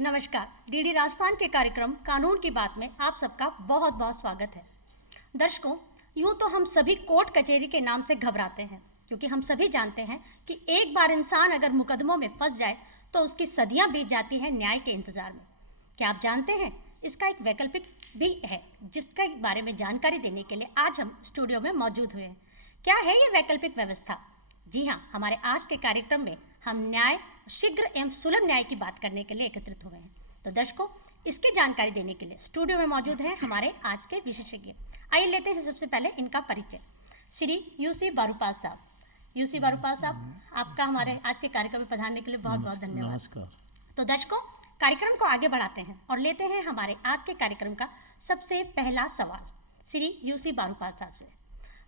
नमस्कार। डीडी राजस्थान के कार्यक्रम कानून की बात में आप सबका बहुत बहुत स्वागत है। दर्शकों, यूँ तो हम सभी कोर्ट कचहरी के नाम से घबराते हैं, क्योंकि हम सभी जानते हैं कि एक बार इंसान अगर मुकदमों में फंस जाए तो उसकी सदियां बीत जाती हैं न्याय के इंतजार में। क्या आप जानते हैं इसका एक वैकल्पिक भी है, जिसके बारे में जानकारी देने के लिए आज हम स्टूडियो में मौजूद हुए हैं। क्या है ये वैकल्पिक व्यवस्था? जी हाँ, हमारे आज के कार्यक्रम में हम न्याय, शीघ्र एवं सुलभ न्याय की बात करने के लिए एकत्रित हुए हैं। तो दर्शकों, इसकी जानकारी देने के लिए स्टूडियो में मौजूद हैं हमारे आज के विशेषज्ञ। आइए लेते हैं सबसे पहले इनका परिचय। श्री यूसी बारूपाल साहब। यूसी बारूपाल साहब, आपका हमारे आज के कार्यक्रम में पधारने के लिए बहुत बहुत धन्यवाद। नमस्कार। तो दर्शकों, कार्यक्रम को आगे बढ़ाते हैं और लेते हैं हमारे आज के कार्यक्रम का सबसे पहला सवाल श्री यूसी बारूपाल साहब से।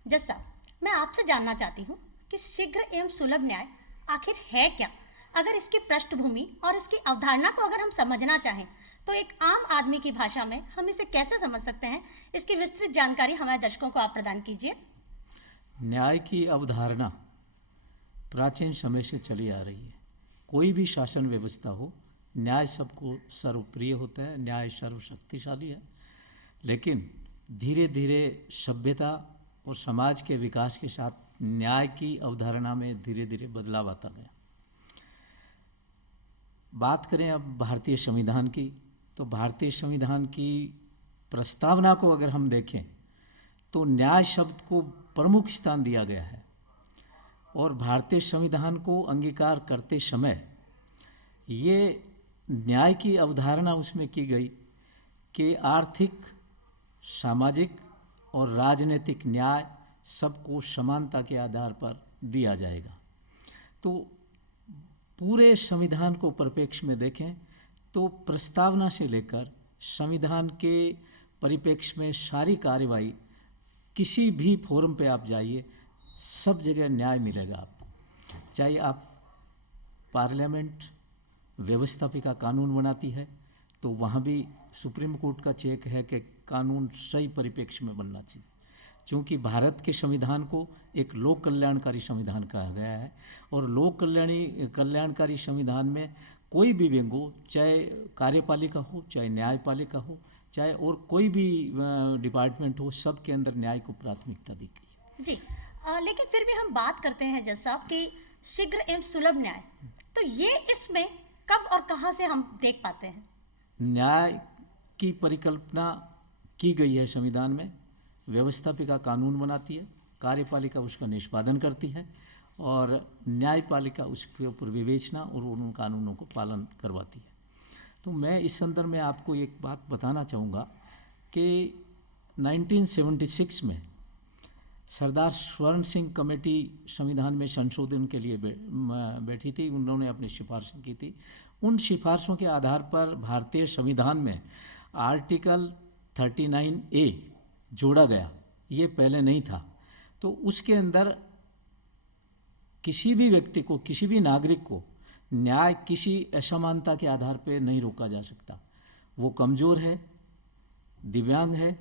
जज साहब, मैं आपसे जानना चाहती हूँ कि शीघ्र एवं सुलभ न्याय आखिर है क्या? अगर इसकी पृष्ठभूमि और इसकी अवधारणा को अगर हम समझना चाहें तो एक आम आदमी की भाषा में हम इसे कैसे समझ सकते हैं? इसकी विस्तृत जानकारी हमारे दर्शकों को आप प्रदान कीजिए। न्याय की अवधारणा प्राचीन समय से चली आ रही है। कोई भी शासन व्यवस्था हो, न्याय सबको सर्वप्रिय होता है, न्याय सर्वशक्तिशाली है। लेकिन धीरे धीरे सभ्यता और समाज के विकास के साथ न्याय की अवधारणा में धीरे धीरे बदलाव आता गया। बात करें अब भारतीय संविधान की, तो भारतीय संविधान की प्रस्तावना को अगर हम देखें तो न्याय शब्द को प्रमुख स्थान दिया गया है। और भारतीय संविधान को अंगीकार करते समय ये न्याय की अवधारणा उसमें की गई कि आर्थिक, सामाजिक और राजनीतिक न्याय सबको समानता के आधार पर दिया जाएगा। तो पूरे संविधान को परिप्रेक्ष्य में देखें तो प्रस्तावना से लेकर संविधान के परिप्रेक्ष्य में सारी कार्रवाई, किसी भी फोरम पे आप जाइए, सब जगह न्याय मिलेगा आपको। चाहे आप पार्लियामेंट व्यवस्थापिका कानून बनाती है तो वहाँ भी सुप्रीम कोर्ट का चेक है कि कानून सही परिप्रेक्ष्य में बनना चाहिए। क्योंकि भारत के संविधान को एक लोक कल्याणकारी संविधान कहा गया है और लोक कल्याणकारी संविधान में कोई भी विंग हो, चाहे कार्यपालिका हो, चाहे न्यायपालिका हो, चाहे और कोई भी डिपार्टमेंट हो, सब के अंदर न्याय को प्राथमिकता दी गई। जी, लेकिन फिर भी हम बात करते हैं जज साहब कि शीघ्र एवं सुलभ न्याय, तो ये इसमें कब और कहाँ से हम देख पाते हैं? न्याय की परिकल्पना की गई है संविधान में। व्यवस्थापिका कानून बनाती है, कार्यपालिका उसका निष्पादन करती है और न्यायपालिका उसके ऊपर विवेचना और उन कानूनों को पालन करवाती है। तो मैं इस संदर्भ में आपको एक बात बताना चाहूँगा कि 1976 में सरदार स्वर्ण सिंह कमेटी संविधान में संशोधन के लिए बैठी थी। उन्होंने अपनी सिफारिशें की थी। उन सिफारिशों के आधार पर भारतीय संविधान में आर्टिकल 39A जोड़ा गया। ये पहले नहीं था। तो उसके अंदर किसी भी व्यक्ति को, किसी भी नागरिक को न्याय किसी असमानता के आधार पर नहीं रोका जा सकता। वो कमज़ोर है, दिव्यांग है,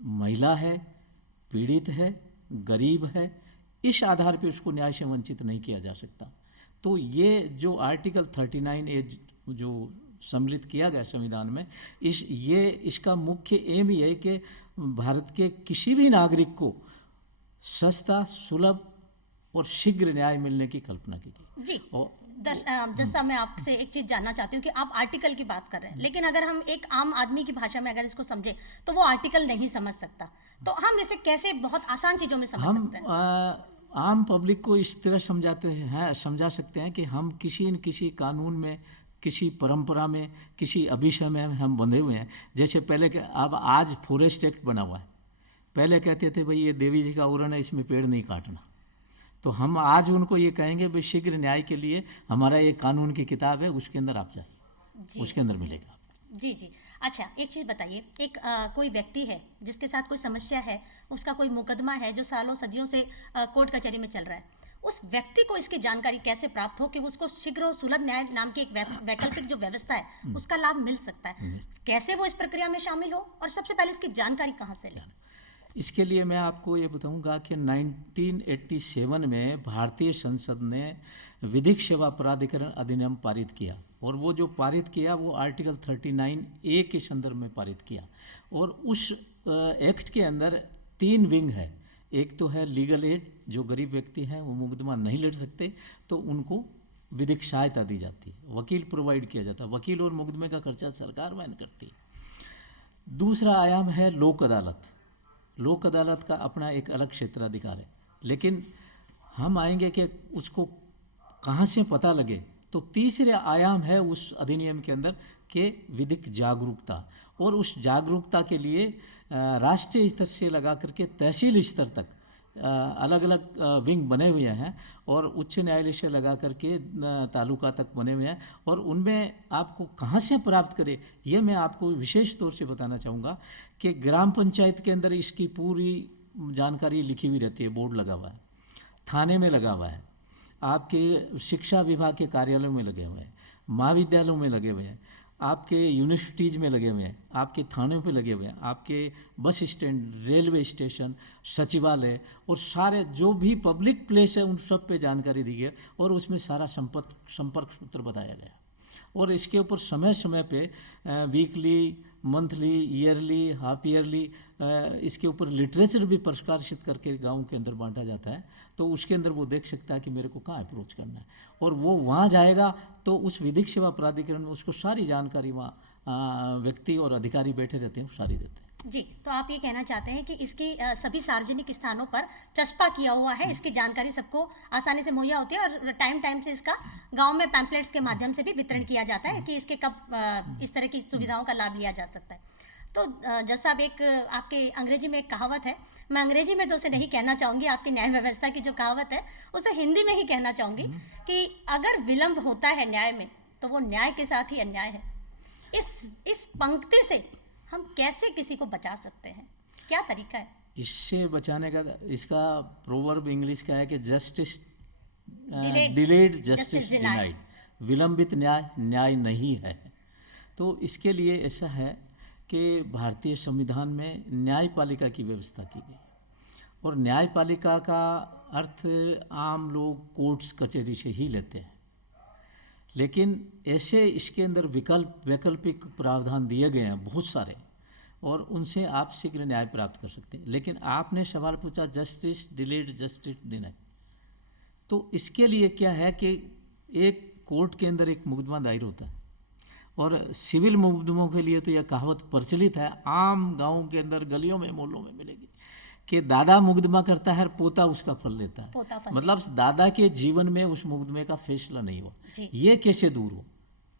महिला है, पीड़ित है, गरीब है, इस आधार पर उसको न्याय से वंचित नहीं किया जा सकता। तो ये जो आर्टिकल 39A जो सम्मिलित किया गया संविधान में, इसका मुख्य एम ये है कि भारत के किसी भी नागरिक को सस्ता, सुलभ और शीघ्र न्याय मिलने की कल्पना की गई। जी, जैसा मैं आपसे एक चीज़ जानना चाहती हूँ कि आप आर्टिकल की बात कर रहे हैं, लेकिन अगर हम एक आम आदमी की भाषा में अगर इसको समझे तो वो आर्टिकल नहीं समझ सकता। तो हम इसे कैसे बहुत आसान चीज़ों में समझ सकते हैं? आम पब्लिक को इस तरह समझा सकते हैं कि हम किसी न किसी कानून में, किसी परंपरा में, किसी अभिशय में हम बंधे हुए हैं। जैसे पहले अब आज फॉरेस्ट एक्ट बना हुआ है। पहले कहते थे भाई ये देवी जी का उरण है, इसमें पेड़ नहीं काटना। तो हम आज उनको ये कहेंगे भाई शीघ्र न्याय के लिए हमारा एक कानून की किताब है, उसके अंदर आप जाइए, उसके अंदर मिलेगा। जी जी। अच्छा, एक चीज़ बताइए, एक कोई व्यक्ति है जिसके साथ कोई समस्या है, उसका कोई मुकदमा है जो सालों सदियों से कोर्ट कचहरी में चल रहा है, उस व्यक्ति को इसकी जानकारी कैसे प्राप्त हो कि उसको शीघ्र और सुलभ न्याय नाम की एक वैकल्पिक जो व्यवस्था है उसका लाभ मिल सकता है? कैसे वो इस प्रक्रिया में शामिल हो और सबसे पहले इसकी जानकारी कहाँ से लें? इसके लिए मैं आपको ये बताऊंगा कि 1987 में भारतीय संसद ने विधिक सेवा प्राधिकरण अधिनियम पारित किया, और वो जो पारित किया वो आर्टिकल 39A के संदर्भ में पारित किया। और उस एक्ट के अंदर 3 विंग है। एक तो है लीगल एड, जो गरीब व्यक्ति हैं वो मुकदमा नहीं लड़ सकते तो उनको विधिक सहायता दी जाती है, वकील प्रोवाइड किया जाता है, वकील और मुकदमे का खर्चा सरकार वहन करती है। दूसरा आयाम है लोक अदालत। लोक अदालत का अपना एक अलग क्षेत्राधिकार है, लेकिन हम आएंगे कि उसको कहाँ से पता लगे। तो तीसरे आयाम है उस अधिनियम के अंदर के विधिक जागरूकता, और उस जागरूकता के लिए राष्ट्रीय स्तर से लगा करके तहसील स्तर तक अलग अलग विंग बने हुए हैं, और उच्च न्यायालय से लगा करके तालुका तक बने हुए हैं। और उनमें आपको कहाँ से प्राप्त करें ये मैं आपको विशेष तौर से बताना चाहूँगा कि ग्राम पंचायत के अंदर इसकी पूरी जानकारी लिखी हुई रहती है, बोर्ड लगा हुआ है, थाने में लगा हुआ है, आपके शिक्षा विभाग के कार्यालयों में लगे हुए हैं, महाविद्यालयों में लगे हुए हैं, आपके यूनिवर्सिटीज़ में लगे हुए हैं, आपके थानों पे लगे हुए हैं, आपके बस स्टैंड, रेलवे स्टेशन, सचिवालय और सारे जो भी पब्लिक प्लेस है उन सब पे जानकारी दी गई, और उसमें सारा संपर्क सूत्र बताया गया। और इसके ऊपर समय समय पे weekly, monthly, yearly, half yearly इसके ऊपर लिटरेचर भी प्रकाशित करके गाँव के अंदर बांटा जाता है। तो उसके अंदर वो देख सकता है कि मेरे को कहाँ अप्रोच करना है, और वो वहाँ जाएगा तो उस विधिक सेवा प्राधिकरण में उसको सारी जानकारी वहाँ व्यक्ति और अधिकारी बैठे रहते हैं, वो सारी देते हैं। जी, तो आप ये कहना चाहते हैं कि इसकी सभी सार्वजनिक स्थानों पर चस्पा किया हुआ है, इसकी जानकारी सबको आसानी से मुहैया होती है, और टाइम टाइम से इसका गांव में पैम्पलेट्स के माध्यम से भी वितरण किया जाता है कि इसके कब इस तरह की सुविधाओं का लाभ लिया जा सकता है। तो जज साहब, एक आपके अंग्रेजी में एक कहावत है, मैं अंग्रेजी में तो उसे नहीं कहना चाहूँगी, आपकी न्याय व्यवस्था की जो कहावत है उसे हिंदी में ही कहना चाहूँगी कि अगर विलंब होता है न्याय में तो वो न्याय के साथ ही अन्याय है। इस पंक्ति से हम कैसे किसी को बचा सकते हैं, क्या तरीका है इससे बचाने का? इसका प्रोवर्ब इंग्लिश का है कि जस्टिस डिलेड जस्टिस डिनाइड, विलंबित न्याय न्याय नहीं है। तो इसके लिए ऐसा है कि भारतीय संविधान में न्यायपालिका की व्यवस्था की गई, और न्यायपालिका का अर्थ आम लोग कोर्ट्स कचहरी से ही लेते हैं, लेकिन ऐसे इसके अंदर वैकल्पिक प्रावधान दिए गए हैं बहुत सारे, और उनसे आप शीघ्र न्याय प्राप्त कर सकते हैं। लेकिन आपने सवाल पूछा जस्टिस डिलेड जस्टिस डिनाइड, तो इसके लिए क्या है कि एक कोर्ट के अंदर एक मुकदमा दायर होता है, और सिविल मुकदमों के लिए तो यह कहावत प्रचलित है, आम गाँव के अंदर गलियों में मोहल्लों में मिलेगी कि दादा मुकदमा करता है, पोता उसका फल लेता है। मतलब दादा के जीवन में उस मुकदमे का फैसला नहीं हुआ, ये कैसे दूर हो,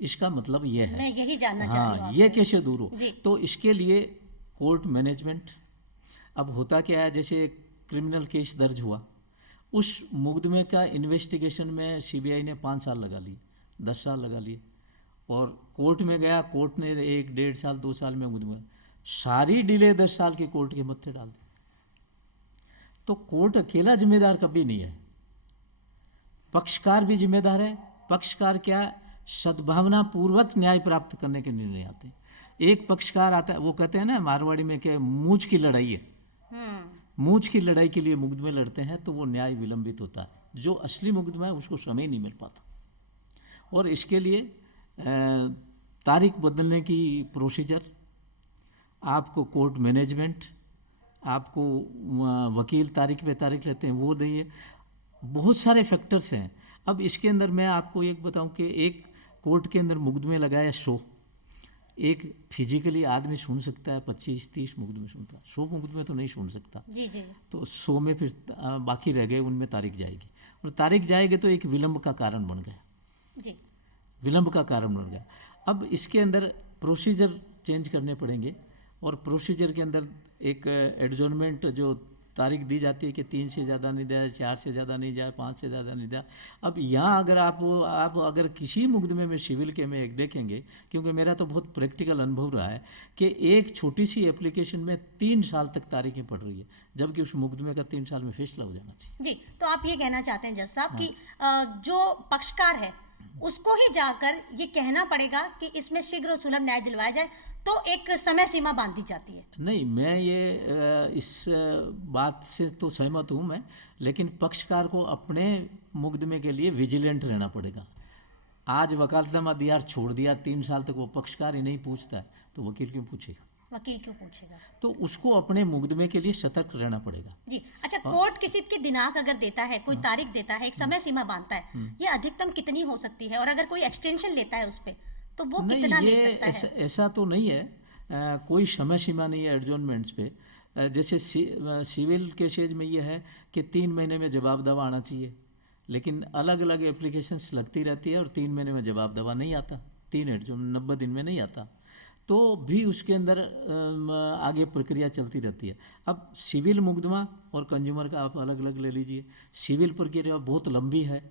इसका मतलब ये है, मैं यही जानना चाह रही हूं ये कैसे दूर हो। तो इसके लिए कोर्ट मैनेजमेंट, अब होता क्या है, जैसे क्रिमिनल केस दर्ज हुआ, उस मुकदमे का इन्वेस्टिगेशन में सीबीआई ने 5 साल लगा लिए, 10 साल लगा लिए, और कोर्ट में गया, कोर्ट ने 1, 1.5 साल, 2 साल में मुकदमा, सारी डिले 10 साल की कोर्ट के मत्थे डाल दी। तो कोर्ट अकेला जिम्मेदार कभी नहीं है, पक्षकार भी जिम्मेदार है। पक्षकार क्या, सद्भावना पूर्वक न्याय प्राप्त करने के निर्णय आते हैं। एक पक्षकार आता है, वो कहते हैं ना मारवाड़ी में कि मूंछ की लड़ाई है, मूंछ की लड़ाई के लिए मुकदमे लड़ते हैं तो वो न्याय विलंबित होता है, जो असली मुकदमा है उसको समय नहीं मिल पाता। और इसके लिए तारीख बदलने की प्रोसीजर, आपको कोर्ट मैनेजमेंट, आपको वकील तारीख पे तारीख लेते हैं वो नहीं है, बहुत सारे फैक्टर्स हैं। अब इसके अंदर मैं आपको एक बताऊं कि एक कोर्ट के अंदर मुकदमे लगाया 100, एक फिजिकली आदमी सुन सकता है 25-30 मुकदमे सुनता है, 100 मुकदमे तो नहीं सुन सकता। जी जी जी। तो 100 में फिर बाकी रह गए, उनमें तारीख जाएगी, और तारीख जाएगी तो एक विलंब का कारण बन गया जी, विलंब का कारण बन गया। अब इसके अंदर प्रोसीजर चेंज करने पड़ेंगे, और प्रोसीजर के अंदर एक एडजॉर्नमेंट जो तारीख दी जाती है कि 3 से ज़्यादा नहीं दिया, 4 से ज़्यादा नहीं जाए, 5 से ज़्यादा नहीं दिया। अब यहाँ अगर आप अगर किसी मुकदमे में सिविल के में एक देखेंगे, क्योंकि मेरा तो बहुत प्रैक्टिकल अनुभव रहा है कि एक छोटी सी एप्लीकेशन में 3 साल तक तारीखें पड़ रही है, जबकि उस मुकदमे का 3 साल में फैसला हो जाना चाहिए। जी, तो आप ये कहना चाहते हैं जज साहब कि जो पक्षकार है उसको ही जाकर ये कहना पड़ेगा कि इसमें शीघ्र सुलभ न्याय दिलवाया जाए, तो एक समय सीमा बांध दी जाती है। नहीं, मैं ये इस बात से तो सहमत हूँ मैं, लेकिन पक्षकार को अपने मुकदमे के लिए विजिलेंट रहना पड़ेगा। आज वकालतनामा दिया और छोड़ दिया, 3 साल तक वो पक्षकार ही नहीं पूछता है, तो वकील क्यों पूछेगा? वकील क्यों पूछेगा? तो उसको अपने मुकदमे के लिए सतर्क रहना पड़ेगा। जी अच्छा, कोर्ट किसी की दिनांक अगर देता है, कोई तारीख देता है, एक समय सीमा बांधता है, ये अधिकतम कितनी हो सकती है? और अगर कोई एक्सटेंशन लेता है उस पे, तो वो नहीं, कितना ले ये सकता है? ऐसा तो नहीं है। कोई समय सीमा नहीं है एडजॉर्नमेंट्स पे। जैसे सिविल केसेज में ये है कि 3 महीने में जवाब दावा आना चाहिए, लेकिन अलग अलग एप्लीकेशंस लगती रहती है और 3 महीने में जवाब दावा नहीं आता, 90 दिन में नहीं आता, तो भी उसके अंदर आगे प्रक्रिया चलती रहती है। अब सिविल मुकदमा और कंज्यूमर का आप अलग अलग ले लीजिए। सिविल प्रक्रिया बहुत लंबी है,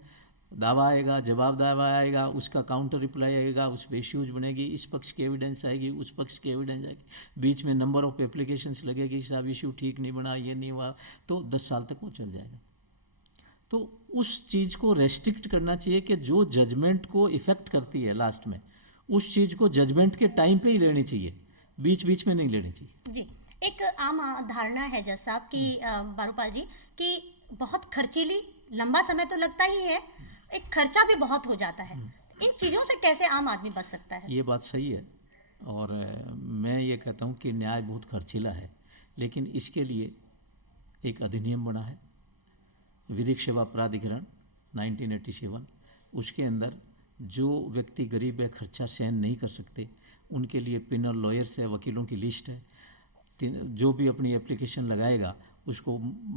दावा आएगा, जवाब दावा आएगा, उसका काउंटर रिप्लाई आएगा, उस पर इश्यूज बनेगी, इस पक्ष की एविडेंस आएगी, उस पक्ष की एविडेंस आएगी, बीच में नंबर ऑफ एप्लीकेशंस लगेगी, साहब इश्यू ठीक नहीं बना, ये नहीं हुआ, तो 10 साल तक वो चल जाएगा। तो उस चीज़ को रेस्ट्रिक्ट करना चाहिए कि जो जजमेंट को इफ़ेक्ट करती है लास्ट में, उस चीज़ को जजमेंट के टाइम पे ही लेनी चाहिए, बीच बीच में नहीं लेनी चाहिए। जी, एक आम धारणा है जज साहब कि बारूपाल जी, कि बहुत खर्चीली, लंबा समय तो लगता ही है, एक खर्चा भी बहुत हो जाता है। इन चीज़ों से कैसे आम आदमी बच सकता है? ये बात सही है, और मैं ये कहता हूँ कि न्याय बहुत खर्चीला है, लेकिन इसके लिए एक अधिनियम बना है, विधिक सेवा प्राधिकरण 1987। उसके अंदर जो व्यक्ति गरीब है, खर्चा सहन नहीं कर सकते, उनके लिए पिनल लॉयर्स है, वकीलों की लिस्ट है। जो भी अपनी एप्लीकेशन लगाएगा उसको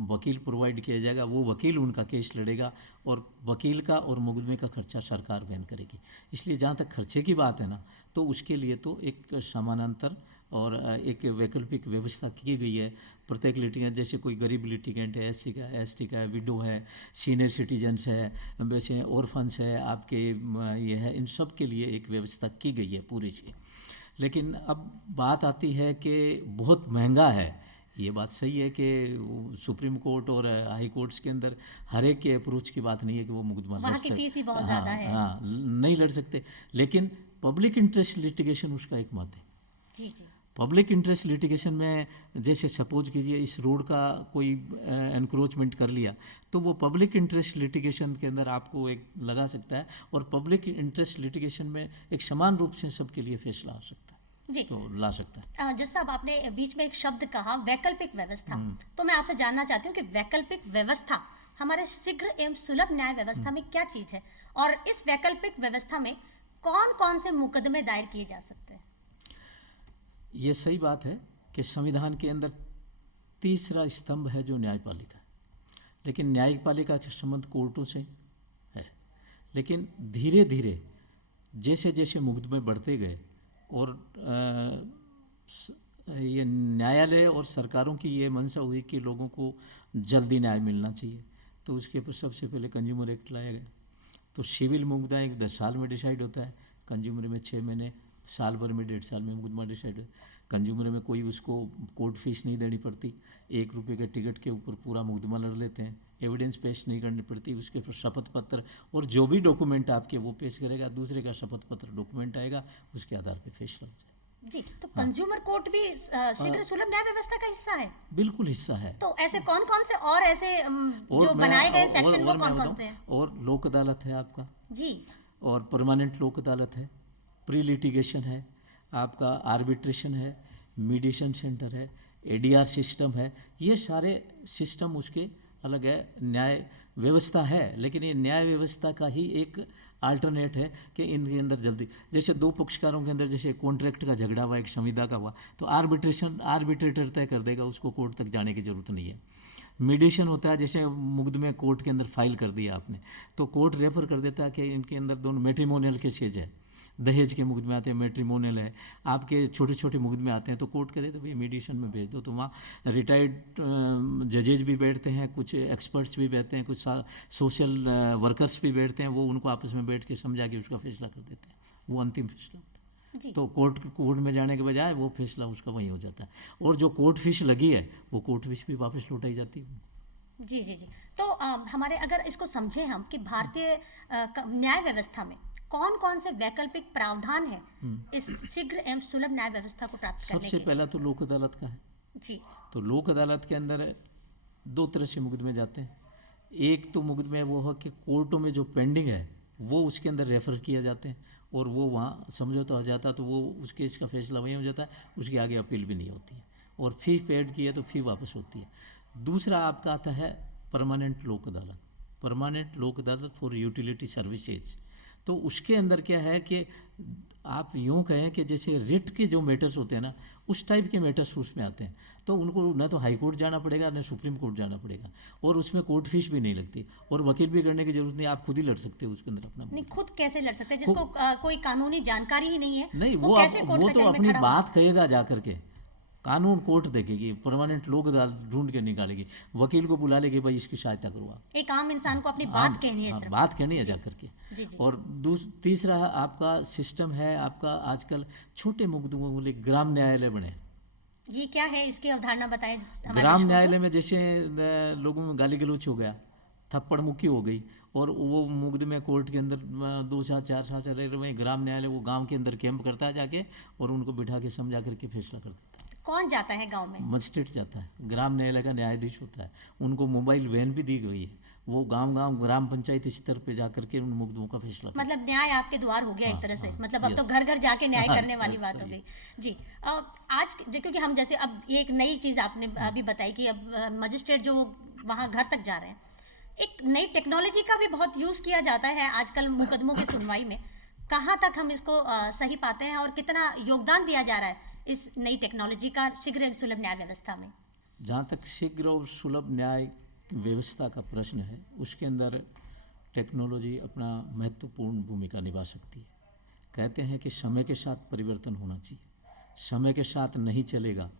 वकील प्रोवाइड किया जाएगा, वो वकील उनका केस लड़ेगा और वकील का और मुकदमे का खर्चा सरकार वहन करेगी। इसलिए जहाँ तक खर्चे की बात है ना, तो उसके लिए तो एक समानांतर और एक वैकल्पिक व्यवस्था की गई है। प्रत्येक लिटिगेंट, जैसे कोई गरीब लिटिगेंट है, एससी का है, एसटी का है, विडो है, सीनियर सिटीजन्स है, वैसे ऑर्फन्स है, आपके ये है, इन सब के लिए एक व्यवस्था की गई है पूरी चीज़। लेकिन अब बात आती है कि बहुत महंगा है। ये बात सही है कि सुप्रीम कोर्ट और हाई कोर्ट्स के अंदर हर एक के अप्रोच की बात नहीं है कि वो मुकदमा लड़ सकते, वहाँ की फीस ही बहुत ज़्यादा है। हाँ, नहीं लड़ सकते, लेकिन पब्लिक इंटरेस्ट लिटिगेशन उसका एक मत है। जी जी। पब्लिक इंटरेस्ट लिटिगेशन में जैसे सपोज कीजिए इस रोड का कोई एनक्रोचमेंट कर लिया, तो वो पब्लिक इंटरेस्ट लिटिगेशन के अंदर आपको एक लगा सकता है, और पब्लिक इंटरेस्ट लिटिगेशन में एक समान रूप से सबके लिए फैसला आ सकता है जी, तो ला सकता है। जज साहब, आपने बीच में एक शब्द कहा वैकल्पिक व्यवस्था, तो मैं आपसे जानना चाहती हूँ कि वैकल्पिक व्यवस्था हमारे शीघ्र एवं सुलभ न्याय व्यवस्था में क्या चीज़ है, और इस वैकल्पिक व्यवस्था में कौन कौन से मुकदमे दायर किए जा सकते हैं? ये सही बात है कि संविधान के अंदर तीसरा स्तंभ है जो न्यायपालिका, लेकिन न्यायपालिका के संबंध कोर्टों से है। लेकिन धीरे धीरे जैसे जैसे मुकदमे बढ़ते गए और ये न्यायालय और सरकारों की ये मंशा हुई कि लोगों को जल्दी न्याय मिलना चाहिए, तो उसके ऊपर सबसे पहले कंज्यूमर एक्ट लाया गया। तो सिविल मुकदमा 10 साल में डिसाइड होता है, कंज्यूमर में 6 महीने, साल भर में 1.5 साल में मुकदमा डिसाइड हो। कंज्यूमर में कोई उसको कोर्ट फीस नहीं देनी पड़ती, 1 रुपये के टिकट के ऊपर पूरा मुकदमा लड़ लेते हैं, एविडेंस पेश नहीं करनी पड़ती, उसके ऊपर शपथ पत्र और जो भी डॉक्यूमेंट आपके वो पेश करेगा, दूसरे का शपथ पत्र डॉक्यूमेंट आएगा, उसके आधार पर फैसला हो जाए। जी, तो कंज्यूमर कोर्ट भी शीघ्र सुलभ न्याय व्यवस्था का हिस्सा है? बिल्कुल हिस्सा है। तो ऐसे कौन कौन से और ऐसे जो बनाए गए सेक्शन वो कौन कौन से हैं? और लोक अदालत है आपका जी, और परमानेंट लोक अदालत है, प्री लिटिगेशन है आपका, आर्बिट्रेशन है, मीडिएशन सेंटर है, एडीआर सिस्टम है, ये सारे सिस्टम उसके अलग है। न्याय व्यवस्था है, लेकिन ये न्याय व्यवस्था का ही एक अल्टरनेट है कि इनके अंदर जल्दी, जैसे 2 पक्षकारों के अंदर जैसे कॉन्ट्रैक्ट का झगड़ा हुआ, एक संविदा का हुआ, तो आर्बिट्रेटर तय कर देगा, उसको कोर्ट तक जाने की जरूरत नहीं है। मीडिएशन होता है, जैसे मुकदमे कोर्ट के अंदर फाइल कर दिया आपने, तो कोर्ट रेफर कर देता है कि इनके अंदर दोनों मैट्रिमोनियल केसेज है, दहेज के मुकदमे आते हैं, मैट्रिमोनियल है, आपके छोटे छोटे मुकदमे आते हैं, तो कोर्ट कहते हैं भैया मीडिएशन में भेज दो। तो वहाँ रिटायर्ड जजेज भी बैठते हैं, कुछ एक्सपर्ट्स भी बैठते हैं, कुछ सोशल वर्कर्स भी बैठते हैं, वो उनको आपस में बैठ के समझा के उसका फैसला कर देते हैं, वो अंतिम फैसला होता है। तो कोर्ट में जाने के बजाय वो फैसला उसका वहीं हो जाता है, और जो कोर्ट फीस लगी है वो कोर्ट फीस भी वापस लौटाई जाती है। जी जी जी। तो हमारे अगर इसको समझें हम कि भारतीय न्याय व्यवस्था में कौन कौन से वैकल्पिक प्रावधान है इस शीघ्र एवं सुलभ न्याय व्यवस्था को प्राप्त करने सबसे के? पहला तो लोक अदालत का है। जी तो लोक अदालत के अंदर दो तरह से मुकदमे जाते हैं। एक तो मुकदमे वो है कि कोर्टों में जो पेंडिंग है वो उसके अंदर रेफ़र किया जाते हैं और वो वहाँ समझौता हो जाता है, तो वो उस केस का फैसला वहीं हो जाता है, उसके आगे अपील भी नहीं होती है और फ़ी पेड की है तो फ़ी वापस होती है। दूसरा आपका आता है परमानेंट लोक अदालत, परमानेंट लोक अदालत फॉर यूटिलिटी सर्विसेज। तो उसके अंदर क्या है कि आप यूँ कहें कि जैसे रिट के जो मैटर्स होते हैं ना, उस टाइप के मैटर्स उसमें आते हैं, तो उनको न तो हाई कोर्ट जाना पड़ेगा न सुप्रीम कोर्ट जाना पड़ेगा, और उसमें कोर्ट फीस भी नहीं लगती और वकील भी करने की जरूरत नहीं, आप खुद ही लड़ सकते हो उसके अंदर अपना नहीं, मुकदमा। खुद कैसे लड़ सकते हैं जिसको कोई कानूनी जानकारी ही नहीं है? नहीं, वो कैसे कोर्ट वो तो कचहरी में अपनी खड़ा होगा? बात कहेगा जा करके, कानून कोर्ट देखेगी, परमानेंट लोक अदालत ढूंढ के निकालेगी, वकील को बुला लेगी, भाई इसकी सहायता करो आप। एक आम इंसान को अपनी हाँ, बात कहनी है हाँ, सिर्फ। बात कहनी है जा करके। जी जी और तीसरा आपका सिस्टम है, आपका आजकल छोटे मुकदमों के लिए ग्राम न्यायालय बने। ये क्या है, इसकी अवधारणा बताएं हमारे ग्राम दर्शकों न्यायालय में जैसे लोगों में गाली गलौच हो गया, थप्पड़ मुक्की हो गई, और वो मुकदमे कोर्ट के अंदर 2 साल 4 साल चले रहे, वहीं ग्राम न्यायालय वो गांव के अंदर कैंप करता है जाके, और उनको बिठा के समझा करके फैसला कर देता है। को। कौन जाता है गांव में? मजिस्ट्रेट जाता है, ग्राम न्यायालय का न्यायाधीश होता है, उनको मोबाइल वैन भी दी गई है, वो गांव गांव ग्राम पंचायत स्तर पे जा करके उन मुकदमों का फैसला करते मतलब न्याय आपके द्वार हो गया एक हाँ, तरह से, हाँ, मतलब अब तो yes. घर घर जाके न्याय हाँ, करने वाली बात हो सही गई। जी आज क्योंकि हम जैसे अब ये एक नई चीज़ आपने अभी बताई कि अब मजिस्ट्रेट जो वहाँ घर तक जा रहे हैं, एक नई टेक्नोलॉजी का भी बहुत यूज़ किया जाता है आजकल मुकदमों की सुनवाई में। कहाँ तक हम इसको सही पाते हैं और कितना योगदान दिया जा रहा है इस नई टेक्नोलॉजी का शीघ्र एवं सुलभ न्याय व्यवस्था में? जहाँ तक शीघ्र और सुलभ न्याय व्यवस्था का प्रश्न है, उसके अंदर टेक्नोलॉजी अपना महत्वपूर्ण भूमिका निभा सकती है। कहते हैं कि समय के साथ परिवर्तन होना चाहिए, समय के साथ नहीं चलेगा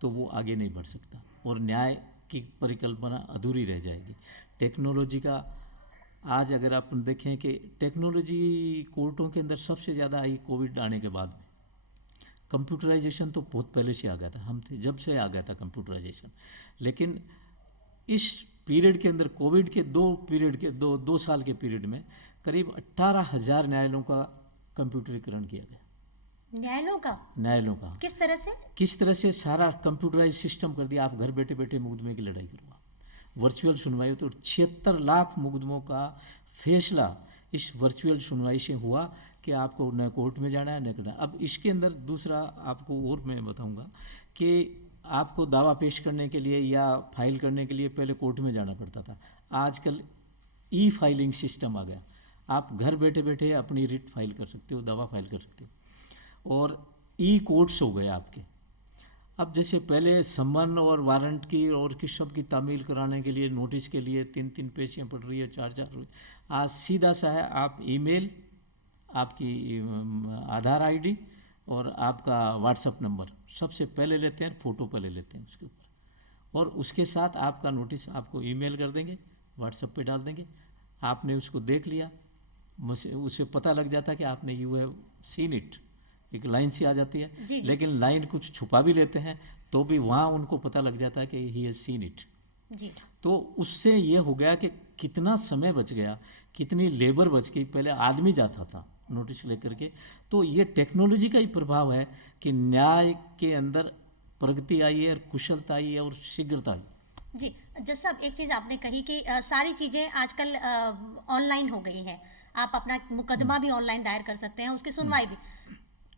तो वो आगे नहीं बढ़ सकता और न्याय की परिकल्पना अधूरी रह जाएगी। टेक्नोलॉजी का आज अगर आप देखें कि टेक्नोलॉजी कोर्टों के अंदर सबसे ज़्यादा आई कोविड आने के बाद में। कंप्यूटराइजेशन तो बहुत पहले से आ गया था, हम थे जब से आ गया था कंप्यूटराइजेशन, लेकिन इस पीरियड के अंदर कोविड के दो साल के पीरियड में करीब 18,000 न्यायालयों का कंप्यूटरीकरण किया गया। न्यायालयों का किस तरह से? सारा कंप्यूटराइज सिस्टम कर दिया, आप घर बैठे बैठे मुकदमे की लड़ाई करो, वर्चुअल सुनवाई। तो 76 लाख मुकदमों का फैसला इस वर्चुअल सुनवाई से हुआ कि आपको न कोर्ट में जाना है न करना। अब इसके अंदर दूसरा आपको और मैं बताऊंगा कि आपको दावा पेश करने के लिए या फाइल करने के लिए पहले कोर्ट में जाना पड़ता था, आजकल ई फाइलिंग सिस्टम आ गया, आप घर बैठे बैठे अपनी रिट फाइल कर सकते हो, दावा फाइल कर सकते हो, और ई कोर्ट्स हो गए आपके। अब जैसे पहले सम्मन और वारंट की और किस सब की तामील कराने के लिए नोटिस के लिए 3-3 पेशियाँ पड़ रही है, 4-4, आज सीधा सा है, आप ईमेल, आपकी आधार आईडी और आपका व्हाट्सअप नंबर सबसे पहले लेते हैं, फ़ोटो पहले लेते हैं उसके ऊपर, और उसके साथ आपका नोटिस आपको ईमेल कर देंगे, व्हाट्सएप पे डाल देंगे। आपने उसको देख लिया, उससे पता लग जाता है कि आपने यू हैव सीन इट, एक लाइन सी आ जाती है। जी। लेकिन लाइन कुछ छुपा भी लेते हैं तो भी वहाँ उनको पता लग जाता है कि ही हैज़ सीन इट। जी। तो उससे ये हो गया कि कितना समय बच गया, कितनी लेबर बच गई। पहले आदमी जाता था नोटिस लेकर के। तो ये टेक्नोलॉजी का ही प्रभाव है कि न्याय के अंदर प्रगति आई है और कुशलता आई है और शीघ्रता आई। जी, जैसा एक चीज़ आपने कही कि सारी चीज़ें आजकल ऑनलाइन हो गई हैं, आप अपना मुकदमा भी ऑनलाइन दायर कर सकते हैं, उसकी सुनवाई भी।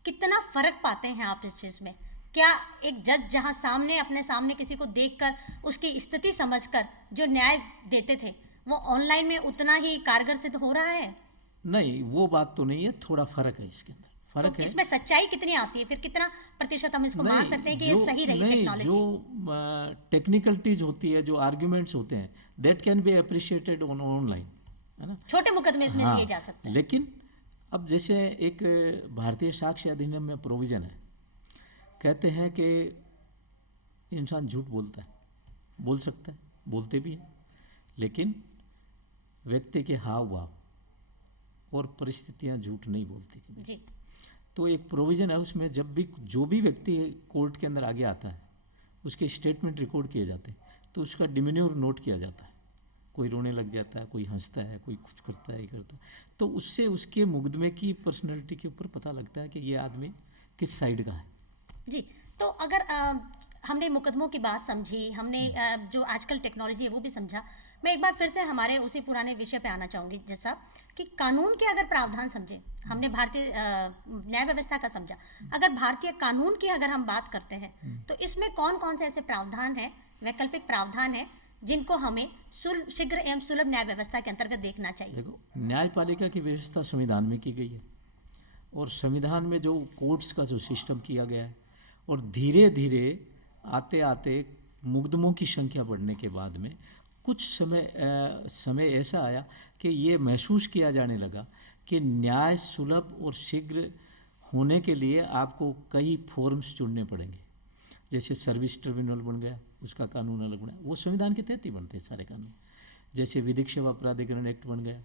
कितना फ़र्क पाते हैं आप इस चीज़ में? क्या एक जज जहां सामने अपने सामने किसी को देखकर उसकी स्थिति समझकर जो न्याय देते थे, वो ऑनलाइन में उतना ही कारगर सिद्ध हो रहा है? नहीं, वो बात तो नहीं है, थोड़ा फ़र्क है इसके अंदर, फ़र्क है। इसमें सच्चाई कितनी आती है, फिर कितना प्रतिशत हम इसको मान सकते हैं कि ये सही रही टेक्नोलॉजी? जो टेक्निकलिटीज होती है, जो आर्ग्यूमेंट्स होते हैं, that can be appreciated online, है ना। छोटे मुकदमे इसमें लिए जा सकते हैं। लेकिन अब जैसे एक भारतीय साक्ष्य अधिनियम में प्रोविज़न है, कहते हैं कि इंसान झूठ बोलता है, बोल सकता है, बोलते भी हैं, लेकिन व्यक्ति के हाव भाव और परिस्थितियां झूठ नहीं बोलती जी। तो एक प्रोविज़न है उसमें, जब भी जो भी व्यक्ति कोर्ट के अंदर आगे आता है उसके स्टेटमेंट रिकॉर्ड किए जाते हैं, तो उसका डिमिन्योर नोट किया जाता है कोई रोने लग जाता है, कोई हंसता है, कोई कुछ करता है, ये करता है। तो उससे उसके मुकदमे की पर्सनैलिटी के ऊपर पता लगता है कि ये आदमी किस साइड का है। जी। तो अगर हमने मुकदमों की बात समझी, हमने जो आजकल टेक्नोलॉजी है वो भी समझा, मैं एक बार फिर से हमारे उसी पुराने विषय पे आना चाहूँगी, जैसा कि कानून के अगर प्रावधान समझे, हमने भारतीय न्याय व्यवस्था का समझा, अगर भारतीय कानून की अगर हम बात करते हैं तो इसमें कौन कौन से ऐसे प्रावधान हैं, वैकल्पिक प्रावधान हैं, जिनको हमें शीघ्र एवं सुलभ न्याय व्यवस्था के अंतर्गत देखना चाहिए? देखो, न्यायपालिका की व्यवस्था संविधान में की गई है, और संविधान में जो कोर्ट्स का जो सिस्टम किया गया है, और धीरे धीरे आते आते मुकदमों की संख्या बढ़ने के बाद में कुछ समय ऐसा आया कि ये महसूस किया जाने लगा कि न्याय सुलभ और शीघ्र होने के लिए आपको कई फॉर्म्स चुनने पड़ेंगे। जैसे सर्विस ट्रिब्यूनल बन गया, उसका कानून अलग बना, वो संविधान के तहत ही बनते हैं सारे कानून। जैसे विधिक सेवा प्राधिकरण एक्ट बन गया,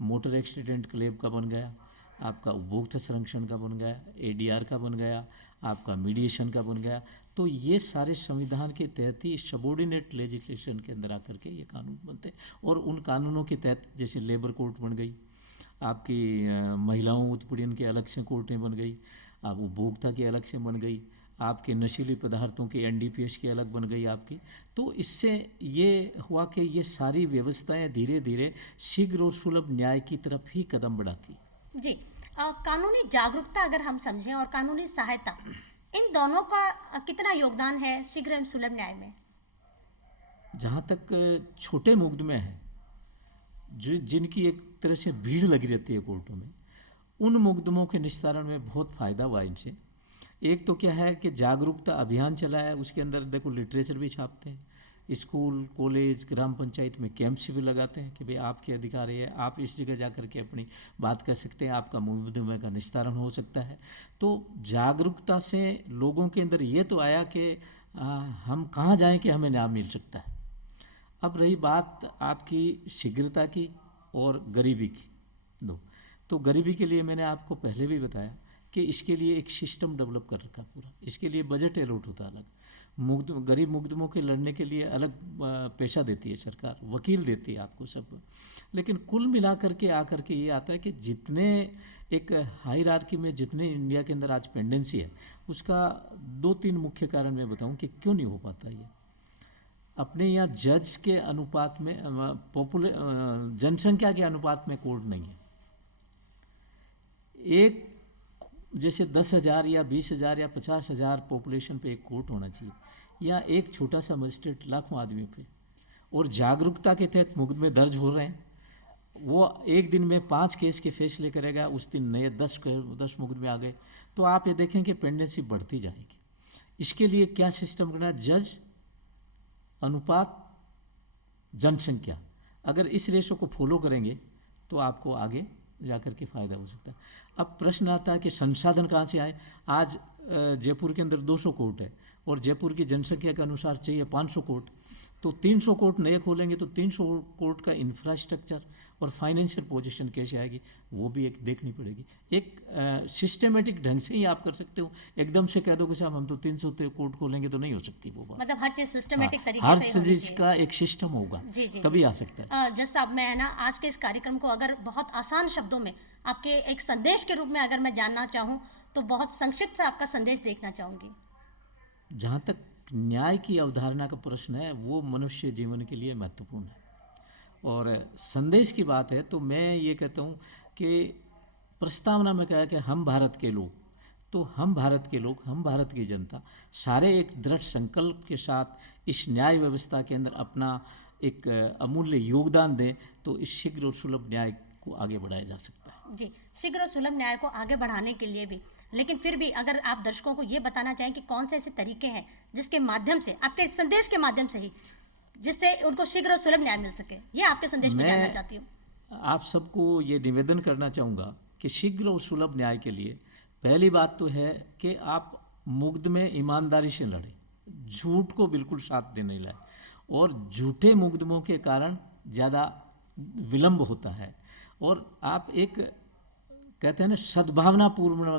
मोटर एक्सीडेंट क्लेम का बन गया, आपका उपभोक्ता संरक्षण का बन गया, एडीआर का बन गया, आपका मीडिएशन का बन गया। तो ये सारे संविधान के तहत ही सबॉर्डिनेट लेजिस्लेशन के अंदर आकर के ये कानून बनते हैं। और उन कानूनों के तहत जैसे लेबर कोर्ट बन गई, आपकी महिलाओं उत्पीड़न के अलग से कोर्टें बन गई, आप उपभोक्ता की अलग से बन गई, आपके नशीली पदार्थों के एनडीपीएस की अलग बन गई आपकी। तो इससे ये हुआ कि ये सारी व्यवस्थाएं धीरे धीरे शीघ्र और सुलभ न्याय की तरफ ही कदम बढ़ाती। जी। कानूनी जागरूकता अगर हम समझें और कानूनी सहायता, इन दोनों का कितना योगदान है शीघ्र एवं सुलभ न्याय में? जहाँ तक छोटे मुकदमे हैं, जो जिनकी एक तरह से भीड़ लगी रहती है कोर्टों में, उन मुकदमों के निस्तारण में बहुत फ़ायदा हुआ इनसे। एक तो क्या है कि जागरूकता अभियान चला है, उसके अंदर देखो लिटरेचर भी छापते हैं, स्कूल कॉलेज ग्राम पंचायत में कैंप्स भी लगाते हैं कि भाई आपके अधिकार है, आप इस जगह जा कर के अपनी बात कर सकते हैं, आपका मुकदमे का निस्तारण हो सकता है। तो जागरूकता से लोगों के अंदर ये तो आया कि हम कहाँ जाएं कि हमें न्याय मिल सकता है। अब रही बात आपकी शीघ्रता की और गरीबी की, दो तो गरीबी के लिए मैंने आपको पहले भी बताया कि इसके लिए एक सिस्टम डेवलप कर रखा पूरा, इसके लिए बजट अलॉट होता है अलग, गरीब मुकदमों के लड़ने के लिए अलग पैसा देती है सरकार, वकील देती है आपको सब। लेकिन कुल मिलाकर के आकर के ये आता है कि जितने एक हायरार्की में जितने इंडिया के अंदर आज पेंडेंसी है, उसका 2-3 मुख्य कारण मैं बताऊं कि क्यों नहीं हो पाता ये। अपने यहाँ जज के अनुपात में जनसंख्या के अनुपात में कोर्ट नहीं है। एक जैसे 10,000 या 20,000 या 50,000 पॉपुलेशन पे एक कोर्ट होना चाहिए, या एक छोटा सा मजिस्ट्रेट लाखों आदमियों पे। और जागरूकता के तहत मुकदमे दर्ज हो रहे हैं, वो एक दिन में 5 केस के फैसले करेगा, उस दिन नए 10 मुकदमे आ गए, तो आप ये देखें कि पेंडेंसी बढ़ती जाएगी। इसके लिए क्या सिस्टम करना है, जज अनुपात जनसंख्या, अगर इस रेशो को फॉलो करेंगे तो आपको आगे जाकर के फ़ायदा हो सकता है। अब प्रश्न आता है कि संसाधन कहाँ से आए। आज जयपुर के अंदर 200 कोर्ट है और जयपुर की जनसंख्या के अनुसार चाहिए 500 कोर्ट, तो 300 कोर्ट नए खोलेंगे तो 300 कोर्ट का इंफ्रास्ट्रक्चर और फाइनेंशियल पोजीशन कैसे आएगी, वो भी एक देखनी पड़ेगी। एक सिस्टमेटिक ढंग से ही आप कर सकते हो, एकदम से कह दो कि साहब हम तो 300 कोर्ट खोलेंगे तो नहीं हो सकती वो बात। मतलब हर चीज सिस्टमेटिक तरीके हर से चीज का एक सिस्टम होगा, तभी आ सकता है। जज साहब, मैं ना आज के इस कार्यक्रम को अगर बहुत आसान शब्दों में आपके एक संदेश के रूप में अगर मैं जानना चाहूँ तो बहुत संक्षिप्त से आपका संदेश देखना चाहूँगी। जहाँ तक न्याय की अवधारणा का प्रश्न है, वो मनुष्य जीवन के लिए महत्वपूर्ण है। और संदेश की बात है तो मैं ये कहता हूँ कि प्रस्तावना में कहा कि हम भारत के लोग, तो हम भारत के लोग, हम भारत की जनता सारे एक दृढ़ संकल्प के साथ इस न्याय व्यवस्था के अंदर अपना एक अमूल्य योगदान दें, तो इस शीघ्र और सुलभ न्याय को आगे बढ़ाया जा सकता है। जी, शीघ्र और सुलभ न्याय को आगे बढ़ाने के लिए भी, लेकिन फिर भी अगर आप दर्शकों को ये बताना चाहें कि कौन से ऐसे तरीके हैं जिसके माध्यम से, आपके संदेश के माध्यम से ही, जिससे उनको शीघ्र और सुलभ न्याय मिल सके, ये आपके संदेश में जानना चाहती हूँ। आप सबको ये निवेदन करना चाहूँगा कि शीघ्र और सुलभ न्याय के लिए पहली बात तो है कि आप मुकदमे ईमानदारी से लड़ें, झूठ को बिल्कुल साथ देने लाए, और झूठे मुकदमों के कारण ज़्यादा विलंब होता है। और आप एक कहते हैं ना, सद्भावनापूर्ण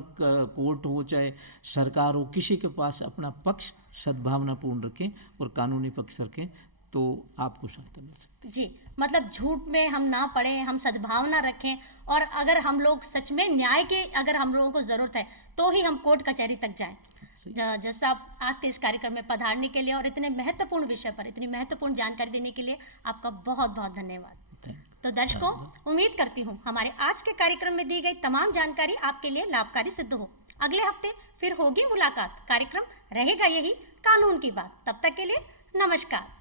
कोर्ट हो चाहे सरकार हो, किसी के पास अपना पक्ष सद्भावनापूर्ण रखें और कानूनी पक्ष रखें, तो आपको सहायता मिल सकती जी, मतलब झूठ में हम ना पड़े, हम सद्भावना रखें, और अगर हम लोग सच में न्याय के अगर हम लोगों को ज़रूरत है तो ही हम कोर्ट कचहरी तक जाएं। जैसा आप आज के इस कार्यक्रम में पधारने के लिए और इतने महत्वपूर्ण विषय पर इतनी महत्वपूर्ण जानकारी देने के लिए आपका बहुत बहुत धन्यवाद। है। तो दर्शकों, उम्मीद करती हूँ हमारे आज के कार्यक्रम में दी गई तमाम जानकारी आपके लिए लाभकारी सिद्ध हो। अगले हफ्ते फिर होगी मुलाकात। कार्यक्रम रहेगा यही कानून की बात। तब तक के लिए नमस्कार।